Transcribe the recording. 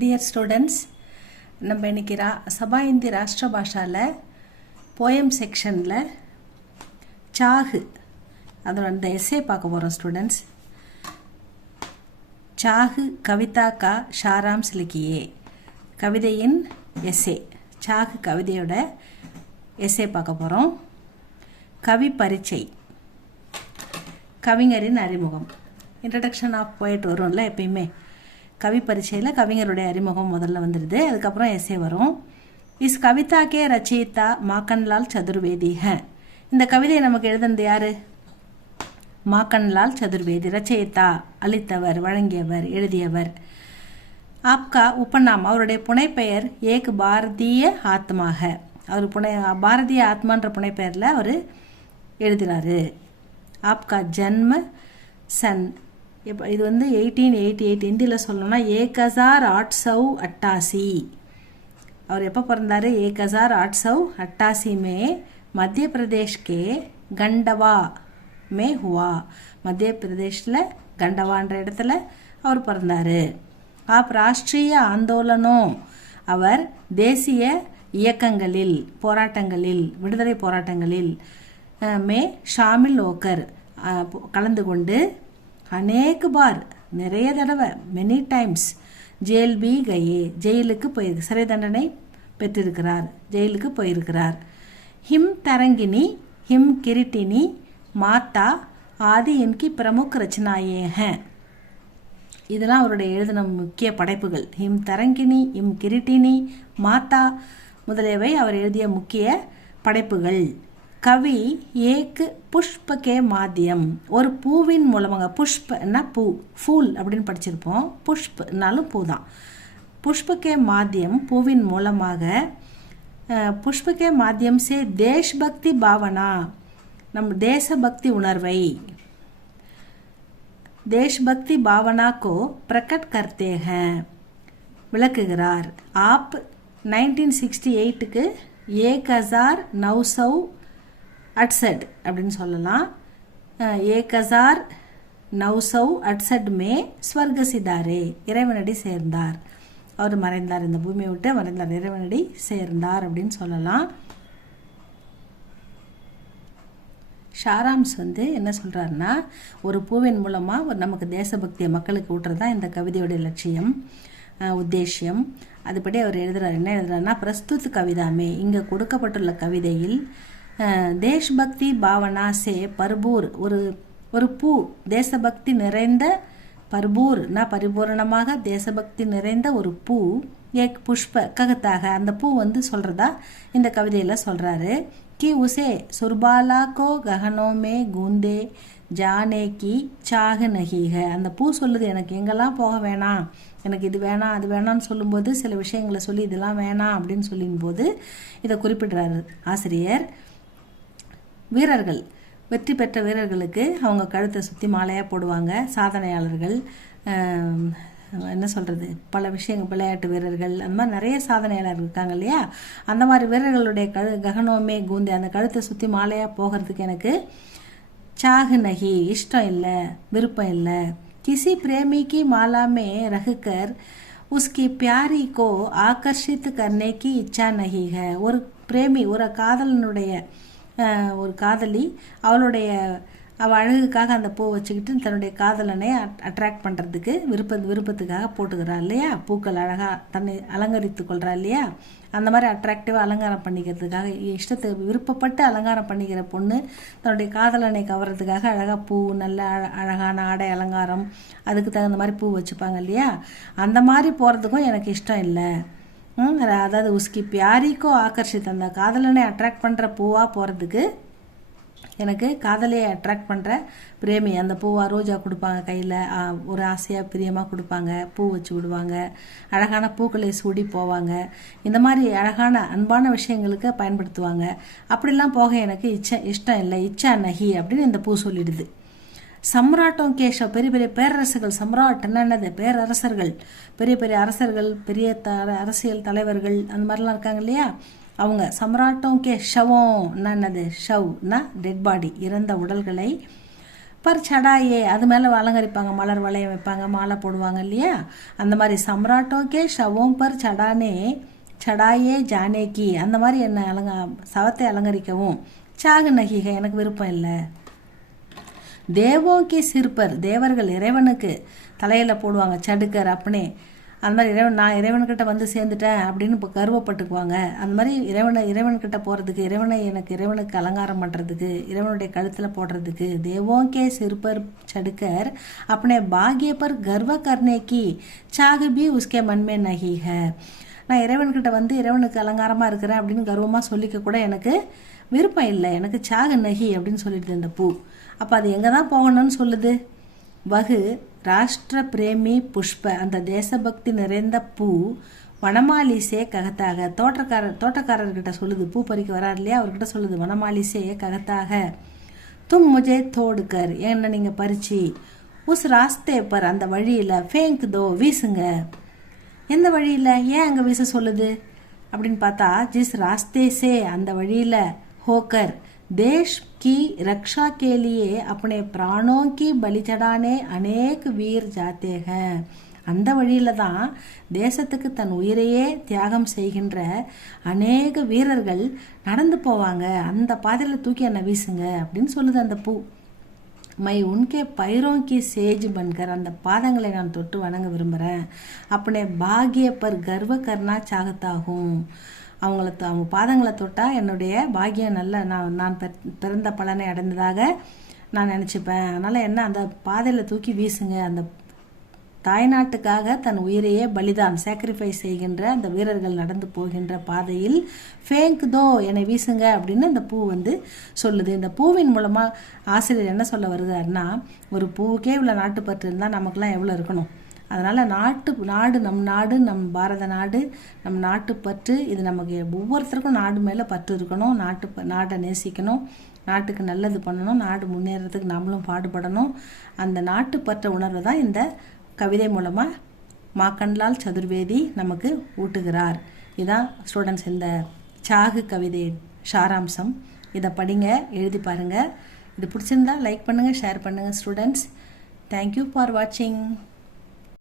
Dear students, நம்ம இன்றைக்கி சபா இந்தி ராஷ்டிர பாஷாவில் poem செக்ஷனில் சாகு அதோட அந்த எஸ்ஸே பார்க்க போகிறோம் ஸ்டூடெண்ட்ஸ். சாகு கவிதா கா ஷாராம்ஸ் லிக்கியே, கவிதையின் எஸ்ஸே, சாகு கவிதையோட எஸ்ஸே பார்க்க போகிறோம். கவி பரீட்சை, கவிஞரின் அறிமுகம், இன்ட்ரடக்ஷன் ஆஃப் போயட் வரும்ல எப்பயுமே. கவி பரீட்சையில் கவிஞருடைய அறிமுகம் முதல்ல வந்துடுது, அதுக்கப்புறம் எஸ்ஸே வரும். இஸ் கவிதா கே ரச்சயிதா மாக்கன்லால் சதுர்வேதி. இந்த கவிதையை நமக்கு எழுதுனது யார்? மாக்கன்லால் சதுர்வேதி. ரச்சயிதா அளித்தவர், வழங்கியவர், எழுதியவர். ஆப்கா உப்பநாம், அவருடைய புனைப்பெயர் ஏக் பாரதிய ஆத்மாக. அவர் பாரதிய ஆத்மான்ற புனைப்பெயரில் அவர் எழுதினார். ஆப்கா ஜன்ம சன், இப்போ இது வந்து 1888, ஹிந்தியில் சொல்லணும்னா 1888. அவர் எப்போ பிறந்தார்? 1888 மே மத்திய பிரதேஷ் கே கண்டவா மே ஹுவா. மத்திய பிரதேஷில் கண்டவான்ற இடத்துல அவர் பிறந்தார். ராஷ்ட்ரிய ஆந்தோலனோ, அவர் தேசிய இயக்கங்களில், போராட்டங்களில், விடுதலை போராட்டங்களில் மே ஷாமில் ஓக்கர், கலந்து கொண்டு, அநேக பார், நிறைய தடவை, மெனி டைம்ஸ், ஜெயில் பி கயே, ஜெயிலுக்கு போயிருக்கு, சிறை தண்டனை பெற்றிருக்கிறார், ஜெயிலுக்கு போயிருக்கிறார். ஹிம் தரங்கினி, ஹிம் கிரிட்டினி, மாத்தா ஆதி இன்கி பிரமுக் ரச்சனாயே ஹேன். இதெல்லாம் அவருடைய எழுதின முக்கிய படைப்புகள். ஹிம் தரங்கினி, ஹிம் கிரிட்டினி, மாத்தா முதலியவை அவர் எழுதிய முக்கிய படைப்புகள். கவி ஏக் புஷ்ப கே மாத்தியம், ஒரு பூவின் மூலமாக, புஷ்பன்னா பூ, ஃபூல் அப்படின்னு படிச்சிருப்போம், புஷ்ப்னாலும் பூ தான். புஷ்ப கே மாத்தியம், பூவின் மூலமாக, புஷ்ப கே மாத்தியம் சே தேஷ்பக்தி பாவனா, நம் தேசபக்தி உணர்வை, தேஷ்பக்தி பாவனா கோ பிரகட் கர்த்தே ஹேன், விளக்குகிறார். ஆப் 1968க்கு 1968 அப்படின்னு சொல்லலாம். 1968 மே ஸ்வர்க சிதாரே, இறைவனடி சேர்ந்தார். அவர் மறைந்தார், இந்த பூமியை விட்டு மறைந்தார், இறைவனடி சேர்ந்தார் அப்படின்னு சொல்லலாம். ஷாராம்ஸ் வந்து என்ன சொல்கிறாருன்னா, ஒரு பூவின் மூலமாக நமக்கு தேசபக்தியை மக்களுக்கு ஊட்டுறது தான் இந்த கவிதையுடைய லட்சியம், உத்தேசியம். அதுபடி அவர் எழுதுகிறார். என்ன எழுதுறாருன்னா, பிரஸ்துத் கவிதாமே, இங்கே கொடுக்கப்பட்டுள்ள கவிதையில் தேஷ்பக்தி பாவனா சே பர்பூர், ஒரு பூ, தேசபக்தி நிறைந்த, பர்பூர்னா பரிபூர்ணமாக தேசபக்தி நிறைந்த ஒரு பூ, ஏக் புஷ்ப ககத்தாக, அந்த பூ வந்து சொல்கிறதா இந்த கவிதையில் சொல்கிறாரு. கி உசே சுர்பாலா கோ ககனோமே கூந்தே ஜானே கி சாகு நகிக, அந்த பூ சொல்லுது எனக்கு எங்கெல்லாம் போக வேணாம், எனக்கு இது வேணாம் அது வேணான்னு சொல்லும்போது, சில விஷயங்களை சொல்லி இதெல்லாம் வேணாம் அப்படின்னு சொல்லும்போது இதை குறிப்பிடுறாரு ஆசிரியர். வீரர்கள், வெற்றி பெற்ற வீரர்களுக்கு அவங்க கழுத்தை சுற்றி மாலையாக போடுவாங்க. சாதனையாளர்கள், என்ன சொல்கிறது, பல விஷயங்கள், விளையாட்டு வீரர்கள், அந்த மாதிரி நிறைய சாதனையாளர் இருக்காங்க இல்லையா, அந்த மாதிரி வீரர்களுடைய ககனோமே கூந்தி, அந்த கழுத்தை சுற்றி மாலையாக போகிறதுக்கு எனக்கு சாகு நகி, இஷ்டம் இல்லை, விருப்பம் இல்லை. கிசி பிரேமிக்கு மாலாமே ரகுக்கர் உஸ்கி பியாரி கோ ஆகர்ஷித் கர்னே கி இச்சா நகி ஹை. ஒரு பிரேமி, ஒரு காதலனுடைய, ஒரு காதலி அவளுடைய அழகுக்காக அந்த பூ வச்சுக்கிட்டு தன்னுடைய காதலனை அட்ராக்ட் பண்ணுறதுக்கு விருப்பத்துக்காக போட்டுக்கிறா இல்லையா, பூக்கள் அழகாக தன்னை அலங்கரித்து கொள்கிறா இல்லையா, அந்த மாதிரி அட்ராக்டிவாக அலங்காரம் பண்ணிக்கிறதுக்காக, இஷ்டத்துக்கு விருப்பப்பட்டு அலங்காரம் பண்ணிக்கிற பொண்ணு தன்னுடைய காதலனை கவர்றதுக்காக அழகாக பூ, நல்ல அழகான ஆடை அலங்காரம், அதுக்கு தகுந்த மாதிரி பூ வச்சுப்பாங்க இல்லையா, அந்த மாதிரி போகிறதுக்கும் எனக்கு இஷ்டம் இல்லை. அதாவது உஸ்கி பியாரிக்கோ ஆகர்ஷித், அந்த காதலனை அட்ராக்ட் பண்ணுற பூவாக போகிறதுக்கு எனக்கு, காதலையை அட்ராக்ட் பண்ணுற பிரேமி, அந்த பூவாக ரோஜா கொடுப்பாங்க கையில், ஒரு ஆசையாக பிரியமாக கொடுப்பாங்க, பூ வச்சு விடுவாங்க, அழகான பூக்களை சூடி போவாங்க, இந்த மாதிரி அழகான அன்பான விஷயங்களுக்கு பயன்படுத்துவாங்க. அப்படிலாம் போக எனக்கு இஷ்டம் இல்லை, இச்சா நகி அப்படின்னு இந்த பூ சொல்லிடுது. சம்ராட்டம் கேஷவ், பெரிய பெரிய பேரரசுகள், சம்ராட் என்னது, பேரரசர்கள், பெரிய பெரிய அரசர்கள், பெரிய அரசியல் தலைவர்கள், அந்த மாதிரிலாம் இருக்காங்க இல்லையா, அவங்க சம்ராட்டம் கே ஷவம் என்னது, ஷவ்னா டெட் பாடி, இறந்த உடல்களை பர் சடாயே அது மேலே அலங்கரிப்பாங்க, மலர் வளையம் வைப்பாங்க, மாலை போடுவாங்க இல்லையா. அந்த மாதிரி சம்ராட்டோக்கே ஷவோம் பர் சடாயே ஜானேக்கி அந்த மாதிரி என்னை சவத்தை அலங்கரிக்கவும் சாகு நகிக எனக்கு விருப்பம் இல்லை. தேவோக்கி சிற்பர் தேவர்கள் இறைவனுக்கு தலையில் போடுவாங்க சடுக்கர் அப்பனே. அந்த மாதிரி நான் இறைவன்கிட்ட வந்து சேர்ந்துட்டேன் அப்படின்னு இப்போ கருவப்பட்டுக்குவாங்க. அந்த மாதிரி இறைவன்கிட்ட போகிறதுக்கு இறைவனுக்கு அலங்காரம் பண்ணுறதுக்கு இறைவனுடைய கழுத்தில் போடுறதுக்கு தேவோக்கே சிற்பர் சடுக்கர் அப்பனே பாகியப்பர் கர்வ கர்ணேக்கி சாகுபி உஸ்கே மண்மே நகிக. நான் இறைவன்கிட்ட வந்து இறைவனுக்கு அலங்காரமாக இருக்கிறேன் அப்படின்னு கர்வமாக சொல்லிக்க கூட எனக்கு விருப்பம் இல்லை, எனக்கு சாகு நகி அப்படின்னு சொல்லிடுது இந்த பூ. அப்போ அது எங்கே தான் போகணும்னு சொல்லுது. வகு ராஷ்டிர பிரேமி புஷ்ப அந்த தேசபக்தி நிறைந்த பூ வனமாலிசே ககத்தாக தோட்டக்காரர்கிட்ட சொல்லுது. பூ பறிக்க வராரு இல்லையா, அவர்கிட்ட சொல்லுது வனமாலிசே ககத்தாக தும் முஜே தோடுக்கர் என்ன நீங்கள் பறிச்சு உஸ் ராஸ்தே பர் அந்த வழியில் ஃபேங்க் தோ வீசுங்க. எந்த வழியில் ஏன் அங்கே வீச சொல்லுது அப்படின்னு பார்த்தா ஜிஸ் ராஸ்தே சே அந்த வழியில் होकर देश की रक्षा के लिए अपने प्राणों की बलि चढ़ाने अनेक वीर जाते हैं. அந்த வழியில தான் தேசத்துக்கு தன் உயிரையே தியாகம் செய்கின்ற அநேக வீரர்கள் நடந்து போவாங்க. அந்த பாதையில் தூக்கி என்னை வீசுங்க அப்படின்னு சொல்லுது அந்த பூ. மை உன்கே பைரோங்கி சேஜ் பன்கர் அந்த பாதங்களை நான் தொட்டு வணங்க விரும்புகிறேன். அப்பனே பாகிய பர் கர்வ கர்ணா சாகத்தாகும். அவங்க பாதங்களை தொட்டால் என்னுடைய பாக்கியம் நல்ல நான் பிறந்த பலனை அடைந்ததாக நான் நினச்சிப்பேன். அதனால் என்ன அந்த பாதையில் தூக்கி வீசுங்க. அந்த தாய்நாட்டுக்காக தன் உயிரையே பலிதான் சாக்ரிஃபைஸ் செய்கின்ற அந்த வீரர்கள் நடந்து போகின்ற பாதையில் ஃபேங்க் தோ என்னை வீசுங்க அப்படின்னு இந்த பூ வந்து சொல்லுது. இந்த பூவின் மூலமாக ஆசிரியர் என்ன சொல்ல வருகிறாருன்னா, ஒரு பூவுக்கே இவ்வளோ நாட்டுப்பற்று இருந்தால் நமக்குலாம் எவ்வளோ இருக்கணும். அதனால் நம் பாரத நாடு நம் நாட்டுப்பற்று இது நமக்கு ஒவ்வொருத்தருக்கும் நாடு மேலே பற்று இருக்கணும். நாட்டை நேசிக்கணும், நாட்டுக்கு நல்லது பண்ணணும், நாடு முன்னேறதுக்கு நம்மளும் பாடுபடணும். அந்த நாட்டுப்பற்ற உணர்வு தான் இந்த கவிதை மூலமாக மாக்கண்லால் சதுர்வேதி நமக்கு ஊட்டுகிறார். இதான் ஸ்டூடெண்ட்ஸ் இந்த சாகு கவிதை சாராம்சம். இதை படிங்க, எழுதி பாருங்கள். இது பிடிச்சிருந்தா லைக் பண்ணுங்கள், ஷேர் பண்ணுங்கள் ஸ்டூடெண்ட்ஸ். தேங்க்யூ ஃபார் வாட்சிங்.